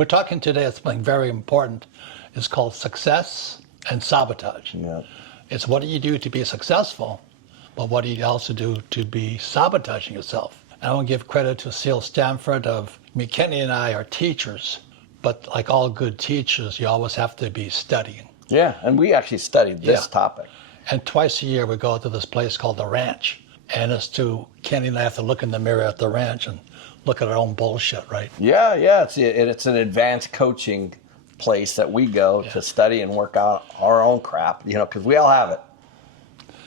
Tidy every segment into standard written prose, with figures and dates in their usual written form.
We're talking today about something very important. It's called success and sabotage. Yeah. It's what do you do to be successful, but what do you also do to be sabotaging yourself? And I want to give credit to Seal Stanford Kenny and I are teachers, but like all good teachers, you always have to be studying. Yeah, and we actually studied this topic. And twice a year we go to this place called the Ranch. And Kenny and I have to look in the mirror at the ranch and look at our own bullshit, right? Yeah, it's an advanced coaching place that we go to study and work out our own crap, because we all have it,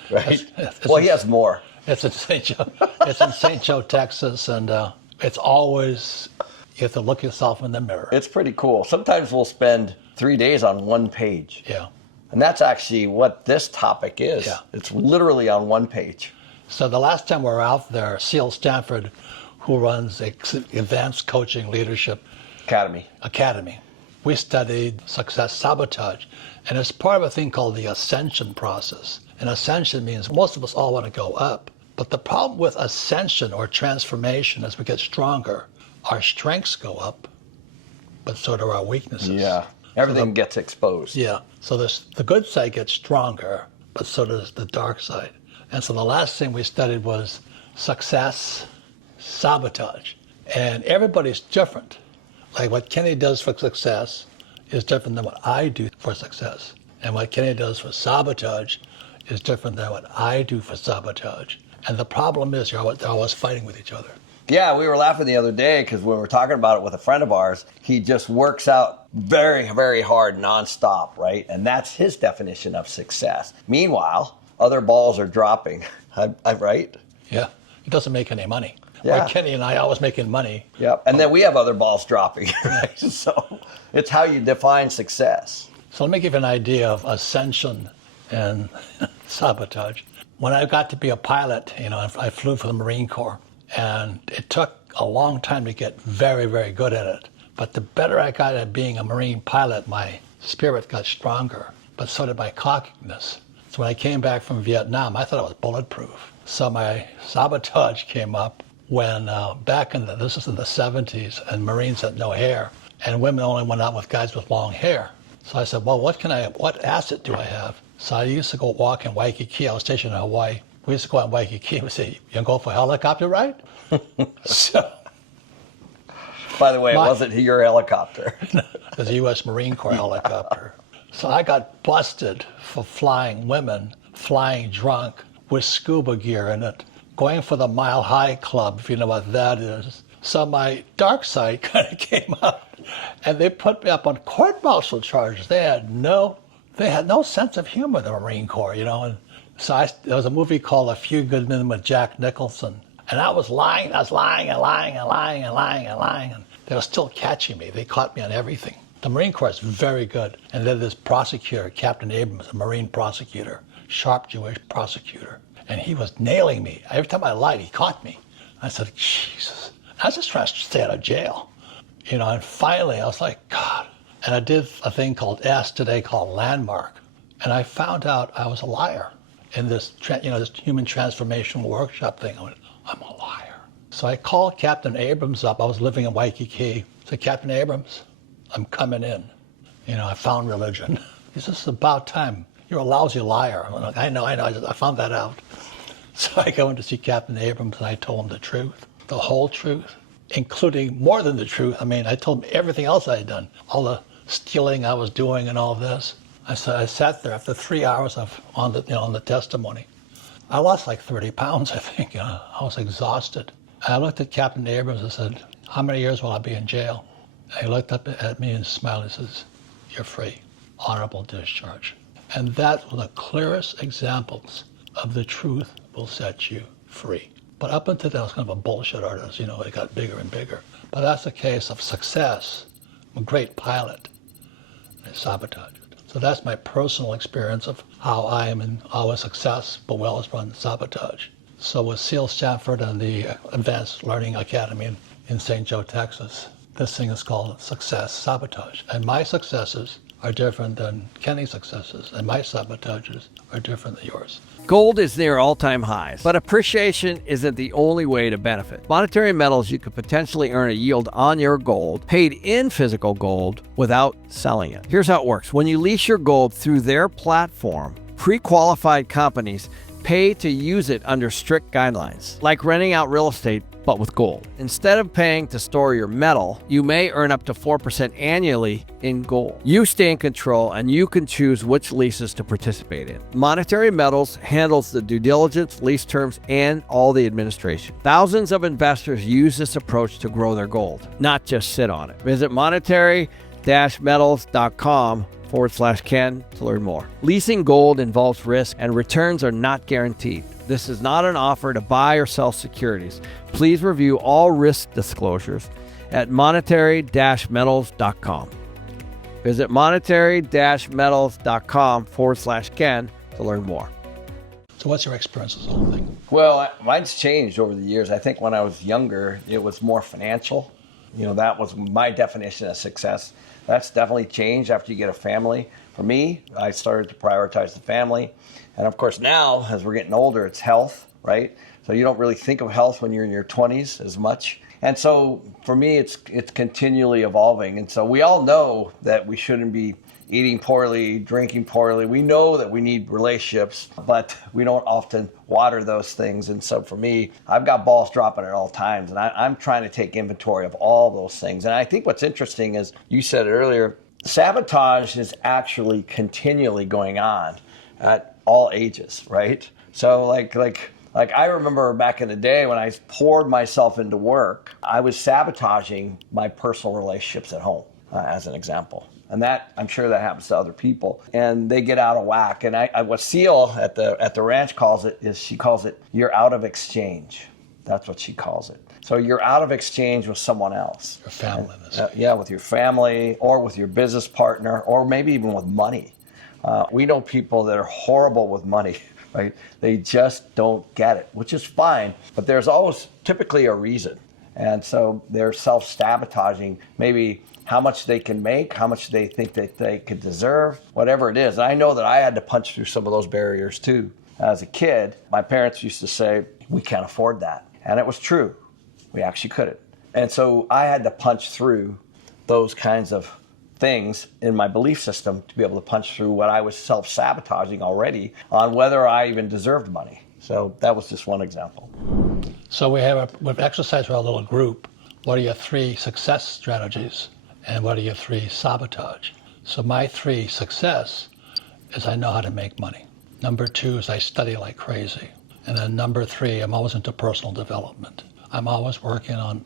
right? He has more. It's in St. Joe, Texas, and it's always, you have to look yourself in the mirror. It's pretty cool. Sometimes we'll spend 3 days on one page. Yeah. And that's actually what this topic is. Yeah. It's literally on one page. So the last time we were out there, Seal Stanford, who runs Advanced Coaching Leadership Academy, we studied success sabotage. And it's part of a thing called the ascension process. And ascension means most of us all want to go up. But the problem with ascension or transformation, as we get stronger, our strengths go up, but so do our weaknesses. Yeah, everything gets exposed. Yeah, so the good side gets stronger, but so does the dark side. And so the last thing we studied was success sabotage. And everybody's different. Like what Kenny does for success is different than what I do for success. And what Kenny does for sabotage is different than what I do for sabotage. And the problem is they're always fighting with each other. Yeah, we were laughing the other day because when we were talking about it with a friend of ours, he just works out very, very hard nonstop, right? And that's his definition of success. Meanwhile, other balls are dropping, right? Yeah, he doesn't make any money. Yeah. Like Kenny and I always making money. Yep, and then we have other balls dropping, right? So it's how you define success. So let me give you an idea of ascension and sabotage. When I got to be a pilot, I flew for the Marine Corps, and it took a long time to get very, very good at it. But the better I got at being a Marine pilot, my spirit got stronger, but so did my cockiness. So when I came back from Vietnam, I thought I was bulletproof. So my sabotage came up when this is in the 70s, and Marines had no hair, and women only went out with guys with long hair. So I said, well, what asset do I have? So I used to go walk in Waikiki. I was stationed in Hawaii. We used to go out in Waikiki and say, you gonna go for a helicopter ride? So, by the way, it wasn't your helicopter. It was a U.S. Marine Corps helicopter. So I got busted for flying women, flying drunk with scuba gear in it, going for the Mile High Club, if you know what that is. So my dark side kind of came up, and they put me up on court-martial charges. They had no sense of humor, the Marine Corps, And so there was a movie called A Few Good Men with Jack Nicholson, and I was lying and lying, and they were still catching me. They caught me on everything. The Marine Corps is very good. And then this prosecutor, Captain Abrams, a Marine prosecutor, sharp Jewish prosecutor, and he was nailing me. Every time I lied, he caught me. I said, Jesus. I was just trying to stay out of jail. And finally I was like, God. And I did a thing called today called Landmark. And I found out I was a liar in this, this human transformation workshop thing. I went, I'm a liar. So I called Captain Abrams up. I was living in Waikiki. I said, Captain Abrams, I'm coming in. I found religion. He says, it's about time. You're a lousy liar. I'm like, I know. I found that out. So I go in to see Captain Abrams, and I told him the truth, the whole truth, including more than the truth. I told him everything else I had done, all the stealing I was doing and all this. I sat there after 3 hours on the testimony. I lost like 30 pounds, I think. I was exhausted. And I looked at Captain Abrams and said, how many years will I be in jail? And he looked up at me and smiled and says, you're free, honorable discharge. And that's one of the clearest examples of the truth will set you free. But up until then, I was kind of a bullshit artist. It got bigger and bigger. But that's a case of success. I'm a great pilot. And I sabotaged it. So that's my personal experience of how I am in always success, but well as run sabotage. So with Seal Stanford and the Advanced Learning Academy in St. Joe, Texas, this thing is called success sabotage. And my successes are different than Kenny's successes, and my sabotages are different than yours. Gold is near all-time highs, but appreciation isn't the only way to benefit. Monetary Metals, you could potentially earn a yield on your gold, paid in physical gold, without selling it. Here's how it works. When you lease your gold through their platform, pre-qualified companies pay to use it under strict guidelines, like renting out real estate, but with gold. Instead of paying to store your metal, you may earn up to 4% annually in gold. You stay in control, and you can choose which leases to participate in. Monetary Metals handles the due diligence, lease terms, and all the administration. Thousands of investors use this approach to grow their gold, not just sit on it. Visit monetary-metals.com/Ken to learn more. Leasing gold involves risk, and returns are not guaranteed. This is not an offer to buy or sell securities. Please review all risk disclosures at monetary-metals.com. Visit monetary-metals.com/Ken to learn more. So what's your experience with the whole thing? Well, mine's changed over the years. I think when I was younger, it was more financial. That was my definition of success. That's definitely changed after you get a family. For me, I started to prioritize the family. And of course now, as we're getting older, it's health, right? So you don't really think of health when you're in your 20s as much. And so for me, it's continually evolving. And so we all know that we shouldn't be eating poorly, drinking poorly. We know that we need relationships, but we don't often water those things. And so for me, I've got balls dropping at all times, and I'm trying to take inventory of all those things. And I think what's interesting is, you said it earlier, sabotage is actually continually going on at all ages, right? So like I remember back in the day when I poured myself into work, I was sabotaging my personal relationships at home, as an example. And that, I'm sure that happens to other people, and they get out of whack. And what Seal at the ranch calls it is, she calls it, you're out of exchange. That's what she calls it. So you're out of exchange with someone else. Your family. Yeah, with your family, or with your business partner, or maybe even with money. We know people that are horrible with money, right? They just don't get it, which is fine, but there's always typically a reason. And so they're self-sabotaging maybe how much they can make, how much they think that they could deserve, whatever it is. And I know that I had to punch through some of those barriers too. As a kid, my parents used to say, we can't afford that. And it was true. We actually couldn't. And so I had to punch through those kinds of things in my belief system to be able to punch through what I was self-sabotaging already on whether I even deserved money. So that was just one example. So we've exercised with our little group. What are your 3 success strategies, and what are your 3 sabotage? So my 3 success is I know how to make money. Number 2 is I study like crazy. And then number 3, I'm always into personal development. I'm always working on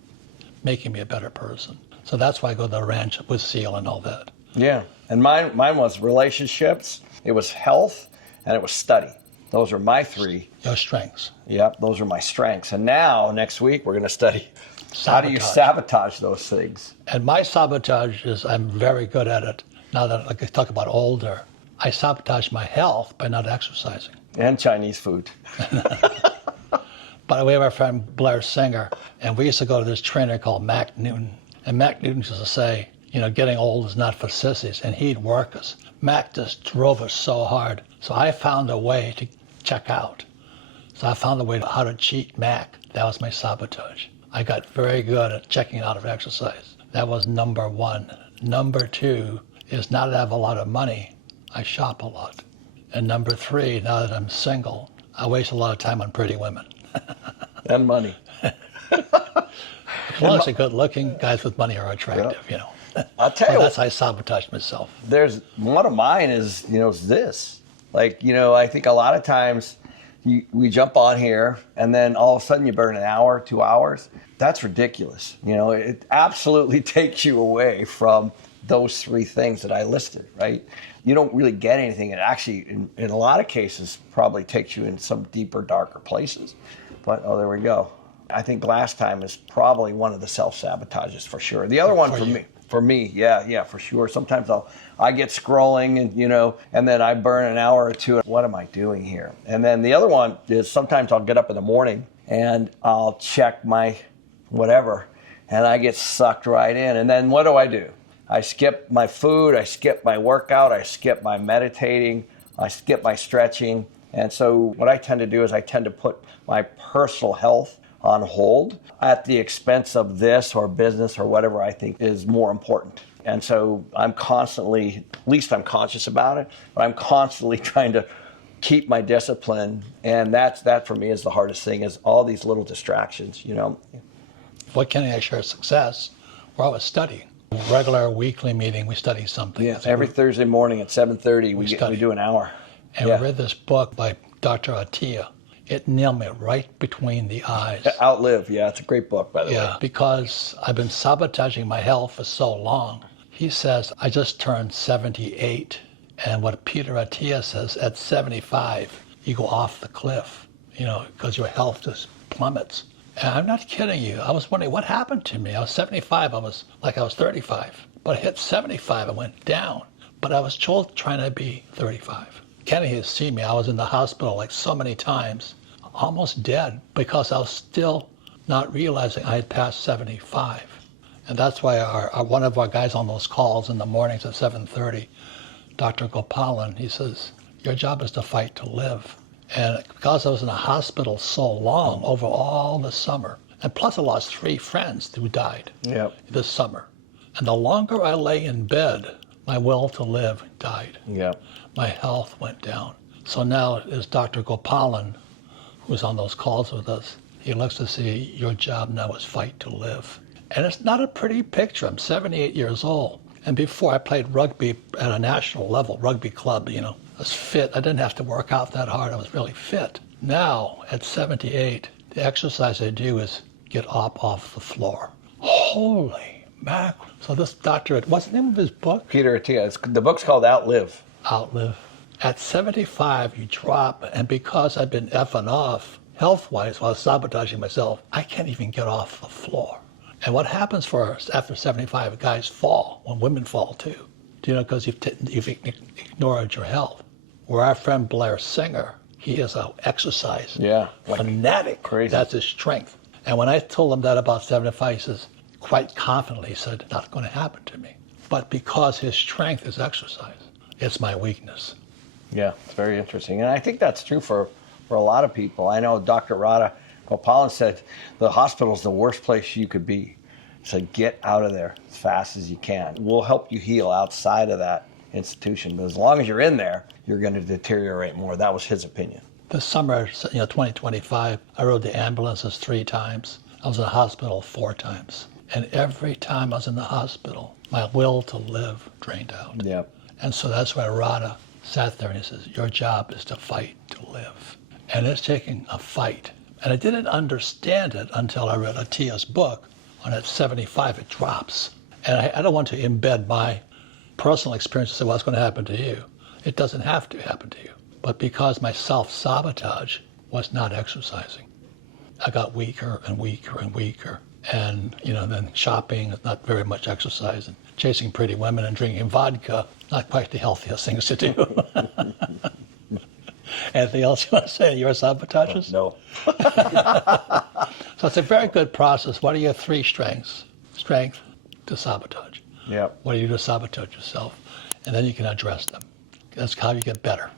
making me a better person. So that's why I go to the ranch with Seal and all that. Yeah, and mine was relationships, it was health, and it was study. Those are my 3. Your strengths. Yep, those are my strengths. And now, next week, we're going to study how do you sabotage those things. And my sabotage is I'm very good at it. Now that I talk about older, I sabotage my health by not exercising. And Chinese food. But we have our friend Blair Singer, and we used to go to this trainer called Mac Newton. And Mac Newton used to say, getting old is not for sissies, and he'd work us. Mac just drove us so hard. So I found a way to check out. So I found a way to how to cheat Mac. That was my sabotage. I got very good at checking out of exercise. That was number 1. Number 2 is now that I have a lot of money, I shop a lot. And number 3, now that I'm single, I waste a lot of time on pretty women. And money. As long as they're good looking, guys with money are attractive, I'll tell you. That's how I sabotage myself. There's one of mine is this. I think a lot of times we jump on here and then all of a sudden you burn an hour, 2 hours. That's ridiculous. It absolutely takes you away from those 3 things that I listed, right? You don't really get anything. It actually, in a lot of cases, probably takes you in some deeper, darker places. But, there we go. I think last time is probably one of the self-sabotages for sure. The other one for me, yeah, for sure. Sometimes I get scrolling and then I burn an hour or 2. What am I doing here? And then the other one is sometimes I'll get up in the morning and I'll check my whatever and I get sucked right in. And then what do? I skip my food, I skip my workout, I skip my meditating, I skip my stretching. And so what I tend to do is I tend to put my personal health on hold at the expense of this or business or whatever I think is more important. And so I'm constantly, at least I'm conscious about it, but I'm constantly trying to keep my discipline. And that for me is the hardest thing, is all these little distractions, you know. What Kenny and I share success, we're always studying. Regular weekly meeting, we study something. Yeah, every Thursday morning at 7:30, we do an hour. And we read this book by Dr. Attia. It nailed me right between the eyes. Outlive, yeah, it's a great book, by the way. Yeah, because I've been sabotaging my health for so long. He says, I just turned 78. And what Peter Attia says, at 75, you go off the cliff, you know, because your health just plummets. And I'm not kidding you. I was wondering what happened to me. I was 75. I was 35. But I hit 75. I went down. But I was still trying to be 35. Kenny has seen me. I was in the hospital like so many times, almost dead, because I was still not realizing I had passed 75. And that's why one of our guys on those calls in the mornings at 7:30, Dr. Gopalan, he says, your job is to fight to live. And because I was in a hospital so long, over all the summer, and plus I lost 3 friends who died this summer. And the longer I lay in bed, my will to live died. Yep. My health went down. So now is Dr. Gopalan, who's on those calls with us, he looks to see your job now is fight to live. And it's not a pretty picture. I'm 78 years old. And before I played rugby at a national level, rugby club, you know, I was fit. I didn't have to work out that hard. I was really fit. Now, at 78, the exercise I do is get up off the floor. Holy mackerel. So this doctor, what's the name of his book? Peter Attia. The book's called Outlive. Outlive. At 75, you drop, and because I've been effing off health-wise while sabotaging myself, I can't even get off the floor. And what happens for us after 75, guys fall, when women fall too. Do you know, because you've ignored your health. Where our friend Blair Singer, he is an exercise fanatic. Crazy. That's his strength. And when I told him that about 75, he says, quite confidently, he said, not going to happen to me. But because his strength is exercise, it's my weakness. Yeah, it's very interesting. And I think that's true for a lot of people. I know Dr. Radha Gopalan said the hospital is the worst place you could be. So get out of there as fast as you can. We'll help you heal outside of that institution. But as long as you're in there, you're going to deteriorate more. That was his opinion. This summer, 2025, I rode the ambulances 3 times. I was in the hospital 4 times. And every time I was in the hospital, my will to live drained out. Yep. And so that's why Radha sat there and he says, your job is to fight to live. And it's taking a fight. And I didn't understand it until I read Attia's book. And at 75, it drops. And I don't want to embed my personal experience and say, well, what's going to happen to you? It doesn't have to happen to you. But because my self-sabotage was not exercising, I got weaker and weaker and weaker. And, then shopping is not very much exercise. And chasing pretty women and drinking vodka, not quite the healthiest things to do. Anything else you want to say? You're a sabotager? No. So it's a very good process. What are your 3 strengths? Strength to sabotage. Yep. What do you do to sabotage yourself? And then you can address them. That's how you get better.